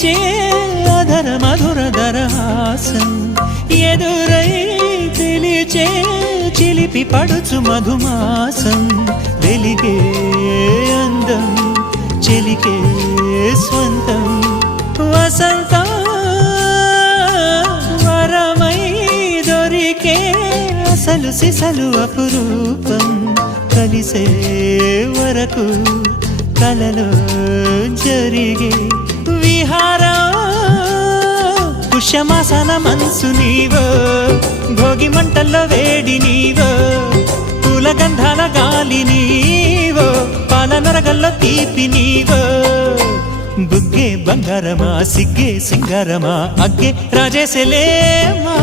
వీచే అధర మధుర దరహాసం ఎదురై పిలిచే చిలిపి పడుచు మధుమాసం వెలిగే అందం చెలికే స్వంతం వసంతం వరమై దొరికే అసలు సిసలు అపురూపం కలిసే వరకు కలలో జరిగే విహారం పుష్యమాసన మనసు నీవో భోగి మంటల్లో వేడి నీవో పూల గంధాల గాలి నీవో పాల నరగల్లో తీపి నీవో బుగ్గే బంగారమా సిగ్గే సింగారమా అగ్గే రాజేసెలేమా